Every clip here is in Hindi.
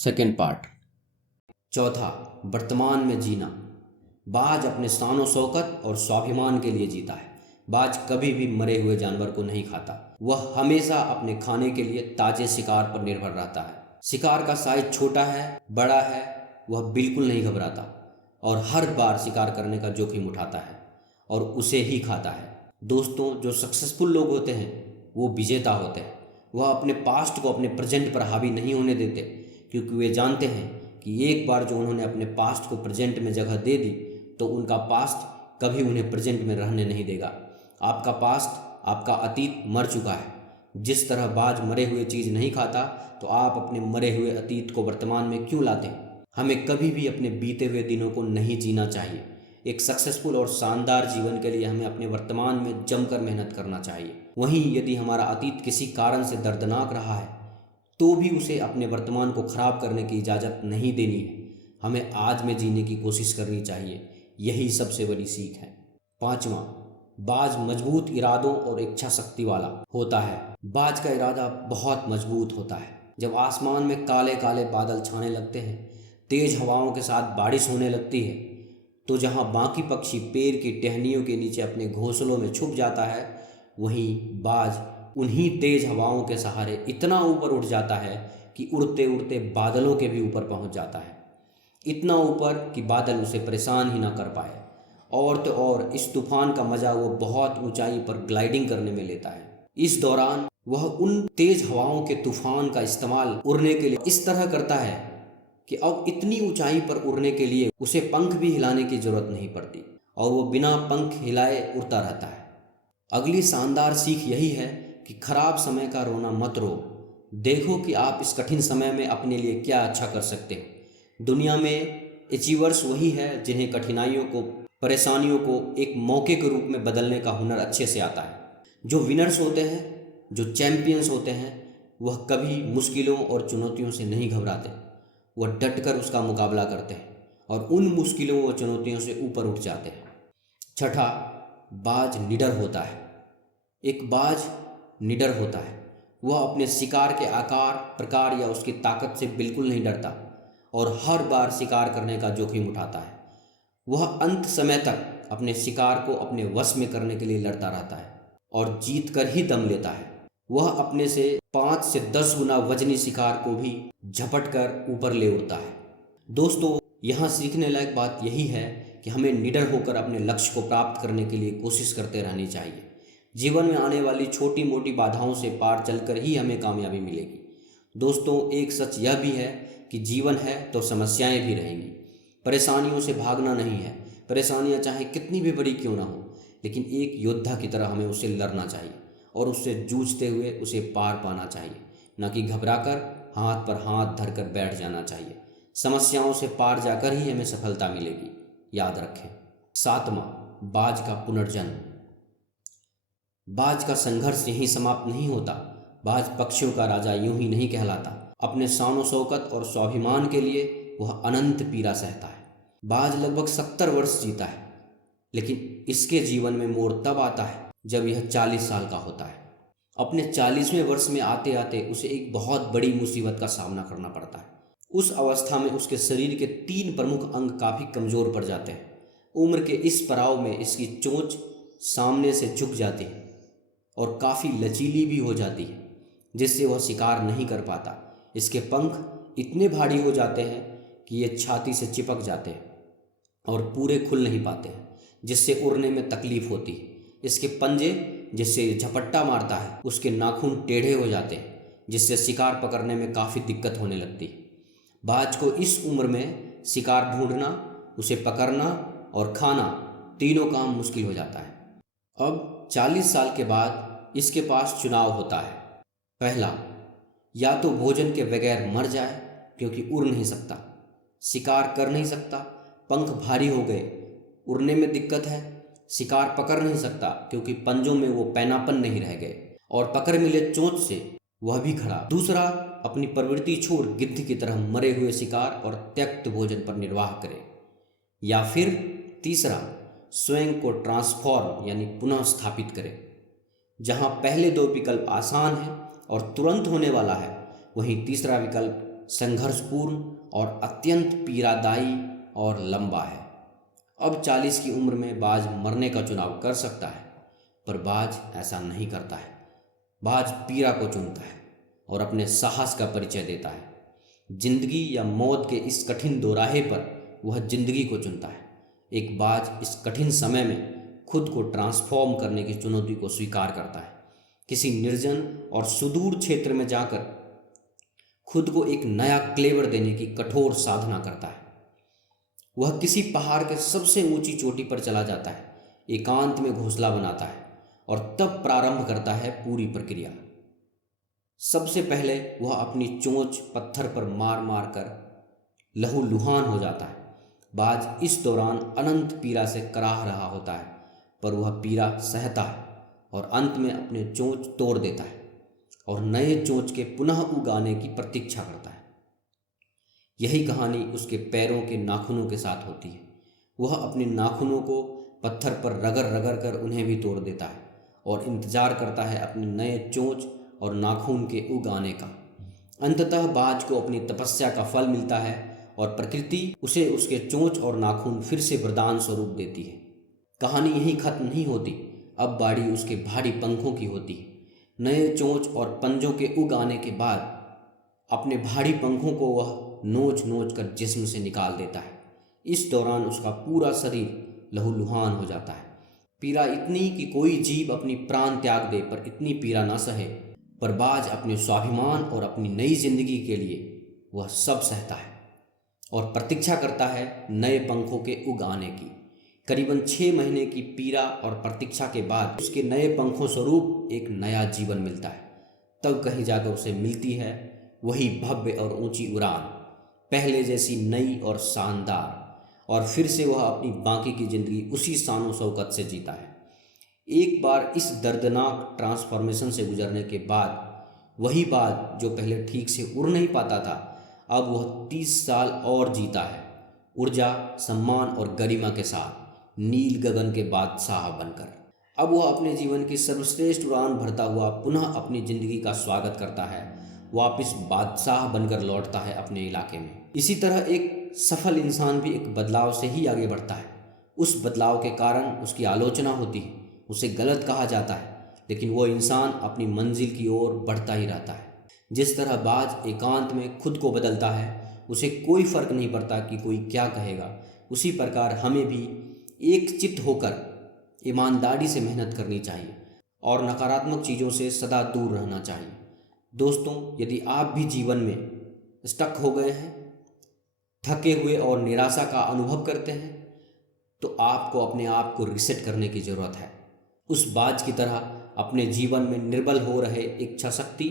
Second part. चौथा, वर्तमान में जीना। बाज अपने शान शौकत और स्वाभिमान के लिए जीता है। बाज कभी भी मरे हुए जानवर को नहीं खाता। वह हमेशा अपने खाने के लिए ताजे शिकार पर निर्भर रहता है। शिकार का साइज छोटा है, बड़ा है, वह बिल्कुल नहीं घबराता और हर बार शिकार करने का जोखिम उठाता है और उसे ही खाता है। दोस्तों, जो सक्सेसफुल लोग होते हैं वो विजेता होते हैं। वह अपने पास्ट को अपने प्रेजेंट पर हावी नहीं होने देते, क्योंकि वे जानते हैं कि एक बार जो उन्होंने अपने पास्ट को प्रेजेंट में जगह दे दी तो उनका पास्ट कभी उन्हें प्रेजेंट में रहने नहीं देगा। आपका पास्ट, आपका अतीत मर चुका है। जिस तरह बाज मरे हुए चीज़ नहीं खाता, तो आप अपने मरे हुए अतीत को वर्तमान में क्यों लाते हैं? हमें कभी भी अपने बीते हुए दिनों को नहीं जीना चाहिए। एक सक्सेसफुल और शानदार जीवन के लिए हमें अपने वर्तमान में जमकर मेहनत करना चाहिए। वहीं यदि हमारा अतीत किसी कारण से दर्दनाक रहा है तो भी उसे अपने वर्तमान को खराब करने की इजाज़त नहीं देनी है। हमें आज में जीने की कोशिश करनी चाहिए। यही सबसे बड़ी सीख है। पांचवा, बाज मजबूत इरादों और इच्छा शक्ति वाला होता है। बाज का इरादा बहुत मजबूत होता है। जब आसमान में काले काले बादल छाने लगते हैं, तेज हवाओं के साथ बारिश होने लगती है, तो जहाँ बाकी पक्षी पेड़ की टहनियों के नीचे अपने घोंसलों में छुप जाता है, वहीं बाज उन्हीं तेज हवाओं के सहारे इतना ऊपर उठ जाता है कि उड़ते उड़ते बादलों के भी ऊपर पहुंच जाता है। इतना ऊपर कि बादल उसे परेशान ही ना कर पाए। और तो और इस तूफान का मजा वो बहुत ऊंचाई पर ग्लाइडिंग करने में लेता है। इस दौरान वह उन तेज हवाओं के तूफान का इस्तेमाल उड़ने के लिए इस तरह करता है कि अब इतनी ऊंचाई पर उड़ने के लिए उसे पंख भी हिलाने की जरूरत नहीं पड़ती और वो बिना पंख हिलाए उड़ता रहता है। अगली शानदार सीख यही है कि खराब समय का रोना मत रो। देखो कि आप इस कठिन समय में अपने लिए क्या अच्छा कर सकते हो। दुनिया में अचीवर्स वही है जिन्हें कठिनाइयों को, परेशानियों को एक मौके के रूप में बदलने का हुनर अच्छे से आता है। जो विनर्स होते हैं, जो चैंपियंस होते हैं, वह कभी मुश्किलों और चुनौतियों से नहीं घबराते। वह डटकर उसका मुकाबला करते हैं और उन मुश्किलों और चुनौतियों से ऊपर उठ जाते हैं। छठा, बाज निडर होता है। एक बाज निडर होता है। वह अपने शिकार के आकार, प्रकार या उसकी ताकत से बिल्कुल नहीं डरता और हर बार शिकार करने का जोखिम उठाता है। वह अंत समय तक अपने शिकार को अपने वश में करने के लिए लड़ता रहता है और जीत कर ही दम लेता है। वह अपने से 5 से 10 गुना वजनी शिकार को भी झपट कर ऊपर ले उड़ता है। दोस्तों, यहाँ सीखने लायक बात यही है कि हमें निडर होकर अपने लक्ष्य को प्राप्त करने के लिए कोशिश करते रहनी चाहिए। जीवन में आने वाली छोटी मोटी बाधाओं से पार चलकर ही हमें कामयाबी मिलेगी। दोस्तों, एक सच यह भी है कि जीवन है तो समस्याएं भी रहेंगी। परेशानियों से भागना नहीं है। परेशानियां चाहे कितनी भी बड़ी क्यों ना हो, लेकिन एक योद्धा की तरह हमें उससे लड़ना चाहिए और उससे जूझते हुए उसे पार पाना चाहिए, न कि घबराकर हाथ पर हाथ धरकर बैठ जाना चाहिए। समस्याओं से पार जाकर ही हमें सफलता मिलेगी, याद रखें। सातवां, बाज का पुनर्जन्म। बाज का संघर्ष यहीं समाप्त नहीं होता। बाज पक्षियों का राजा यूं ही नहीं कहलाता। अपने शान शौकत और स्वाभिमान के लिए वह अनंत पीड़ा सहता है। बाज लगभग 70 वर्ष जीता है, लेकिन इसके जीवन में मोड़ तब आता है जब यह 40 साल का होता है। अपने 40वें वर्ष में आते आते उसे एक बहुत बड़ी मुसीबत का सामना करना पड़ता है। उस अवस्था में उसके शरीर के 3 प्रमुख अंग काफ़ी कमज़ोर पड़ जाते हैं। उम्र के इस पड़ाव में इसकी चोंच सामने से झुक जाती है और काफ़ी लचीली भी हो जाती है, जिससे वह शिकार नहीं कर पाता। इसके पंख इतने भारी हो जाते हैं कि ये छाती से चिपक जाते हैं और पूरे खुल नहीं पाते हैं, जिससे उड़ने में तकलीफ होती है। इसके पंजे, जिससे ये झपट्टा मारता है, उसके नाखून टेढ़े हो जाते हैं, जिससे शिकार पकड़ने में काफ़ी दिक्कत होने लगती है। बाज को इस उम्र में शिकार ढूंढना, उसे पकड़ना और खाना, तीनों काम मुश्किल हो जाता है। अब 40 साल के बाद इसके पास चुनाव होता है। पहला, या तो भोजन के बगैर मर जाए क्योंकि उड़ नहीं सकता, शिकार कर नहीं सकता, पंख भारी हो गए, उड़ने में दिक्कत है, शिकार पकड़ नहीं सकता क्योंकि पंजों में वो पैनापन नहीं रह गए, और पकड़ मिले चोंच से वह भी खड़ा। दूसरा, अपनी प्रवृत्ति छोड़ गिद्ध की तरह मरे हुए शिकार और त्यक्त भोजन पर निर्वाह करे। या फिर तीसरा, स्वयं को ट्रांसफॉर्म यानी पुनः स्थापित करे। जहां पहले 2 विकल्प आसान है और तुरंत होने वाला है, वहीं तीसरा विकल्प संघर्षपूर्ण और अत्यंत पीड़ादायी और लंबा है। अब 40 की उम्र में बाज मरने का चुनाव कर सकता है, पर बाज ऐसा नहीं करता है। बाज पीड़ा को चुनता है और अपने साहस का परिचय देता है। जिंदगी या मौत के इस कठिन दोराहे पर वह जिंदगी को चुनता है। एक बाज इस कठिन समय में खुद को ट्रांसफॉर्म करने की चुनौती को स्वीकार करता है। किसी निर्जन और सुदूर क्षेत्र में जाकर खुद को एक नया क्लेवर देने की कठोर साधना करता है। वह किसी पहाड़ के सबसे ऊंची चोटी पर चला जाता है, एकांत में घोंसला बनाता है और तब प्रारंभ करता है पूरी प्रक्रिया। सबसे पहले वह अपनी चोंच पत्थर पर मार मार कर लहूलुहान हो जाता है। बाज इस दौरान अनंत पीड़ा से कराह रहा होता है, पर वह पीड़ा सहता है और अंत में अपने चोंच तोड़ देता है और नए चोंच के पुनः उगाने की प्रतीक्षा करता है। यही कहानी उसके पैरों के नाखूनों के साथ होती है। वह अपने नाखूनों को पत्थर पर रगड़ रगड़ कर उन्हें भी तोड़ देता है और इंतजार करता है अपने नए चोंच और नाखून के उगाने का। अंततः बाज को अपनी तपस्या का फल मिलता है और प्रकृति उसे उसके चोंच और नाखून फिर से वरदान स्वरूप देती है। कहानी यहीं खत्म नहीं होती। अब बारी उसके भारी पंखों की होती है। नए चोंच और पंजों के उग आने के बाद अपने भारी पंखों को वह नोच नोच कर जिस्म से निकाल देता है। इस दौरान उसका पूरा शरीर लहूलुहान हो जाता है। पीड़ा इतनी कि कोई जीव अपनी प्राण त्याग दे, पर इतनी पीड़ा न सहे। पर बाज अपने स्वाभिमान और अपनी नई जिंदगी के लिए वह सब सहता है और प्रतीक्षा करता है नए पंखों के उग आने की। करीबन 6 महीने की पीड़ा और प्रतीक्षा के बाद उसके नए पंखों स्वरूप एक नया जीवन मिलता है। तब कहीं जाकर उसे मिलती है वही भव्य और ऊंची उड़ान, पहले जैसी नई और शानदार। और फिर से वह अपनी बाकी की जिंदगी उसी शानो शौकत से जीता है। एक बार इस दर्दनाक ट्रांसफॉर्मेशन से गुजरने के बाद वही बाज जो पहले ठीक से उड़ नहीं पाता था, अब वह 30 साल और जीता है, ऊर्जा, सम्मान और गरिमा के साथ, नील गगन के बादशाह बनकर। अब वह अपने जीवन की सर्वश्रेष्ठ उड़ान भरता हुआ पुनः अपनी जिंदगी का स्वागत करता है, वापस बादशाह बनकर लौटता है अपने इलाके में। इसी तरह एक सफल इंसान भी एक बदलाव से ही आगे बढ़ता है। उस बदलाव के कारण उसकी आलोचना होती है, उसे गलत कहा जाता है, लेकिन वो इंसान अपनी मंजिल की ओर बढ़ता ही रहता है। जिस तरह बाज एकांत में खुद को बदलता है, उसे कोई फर्क नहीं पड़ता कि कोई क्या कहेगा, उसी प्रकार हमें भी एकचित्त होकर ईमानदारी से मेहनत करनी चाहिए और नकारात्मक चीज़ों से सदा दूर रहना चाहिए। दोस्तों, यदि आप भी जीवन में स्टक हो गए हैं, थके हुए और निराशा का अनुभव करते हैं, तो आपको अपने आप को रिसेट करने की ज़रूरत है। उस बाज की तरह अपने जीवन में निर्बल हो रहे इच्छा शक्ति,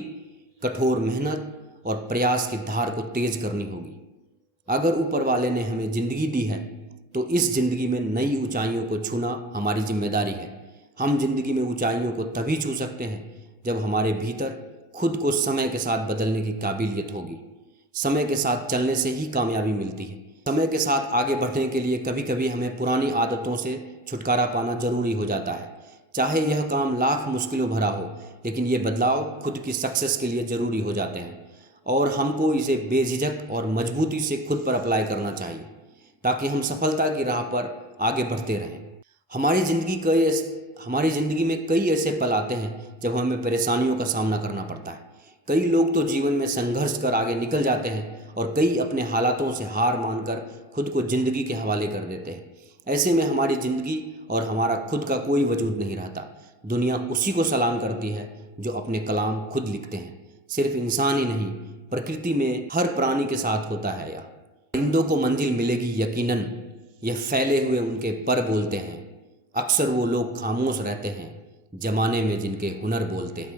कठोर मेहनत और प्रयास की धार को तेज करनी होगी। अगर ऊपर वाले ने हमें ज़िंदगी दी है, तो इस ज़िंदगी में नई ऊंचाइयों को छूना हमारी जिम्मेदारी है। हम जिंदगी में ऊंचाइयों को तभी छू सकते हैं जब हमारे भीतर खुद को समय के साथ बदलने की काबिलियत होगी। समय के साथ चलने से ही कामयाबी मिलती है। समय के साथ आगे बढ़ने के लिए कभी कभी हमें पुरानी आदतों से छुटकारा पाना जरूरी हो जाता है। चाहे यह काम लाख मुश्किलों भरा हो, लेकिन ये बदलाव खुद की सक्सेस के लिए ज़रूरी हो जाते हैं और हमको इसे बेझिझक और मजबूती से खुद पर अप्लाई करना चाहिए, ताकि हम सफलता की राह पर आगे बढ़ते रहें। हमारी ज़िंदगी में कई ऐसे पल आते हैं जब हमें परेशानियों का सामना करना पड़ता है। कई लोग तो जीवन में संघर्ष कर आगे निकल जाते हैं और कई अपने हालातों से हार मानकर खुद को ज़िंदगी के हवाले कर देते हैं। ऐसे में हमारी ज़िंदगी और हमारा खुद का कोई वजूद नहीं रहता। दुनिया उसी को सलाम करती है जो अपने कलाम खुद लिखते हैं। सिर्फ इंसान ही नहीं, प्रकृति में हर प्राणी के साथ होता है यह। परिंदों को मंजिल मिलेगी यकीनन, यह फैले हुए उनके पर बोलते हैं। अक्सर वो लोग खामोश रहते हैं जमाने में जिनके हुनर बोलते हैं।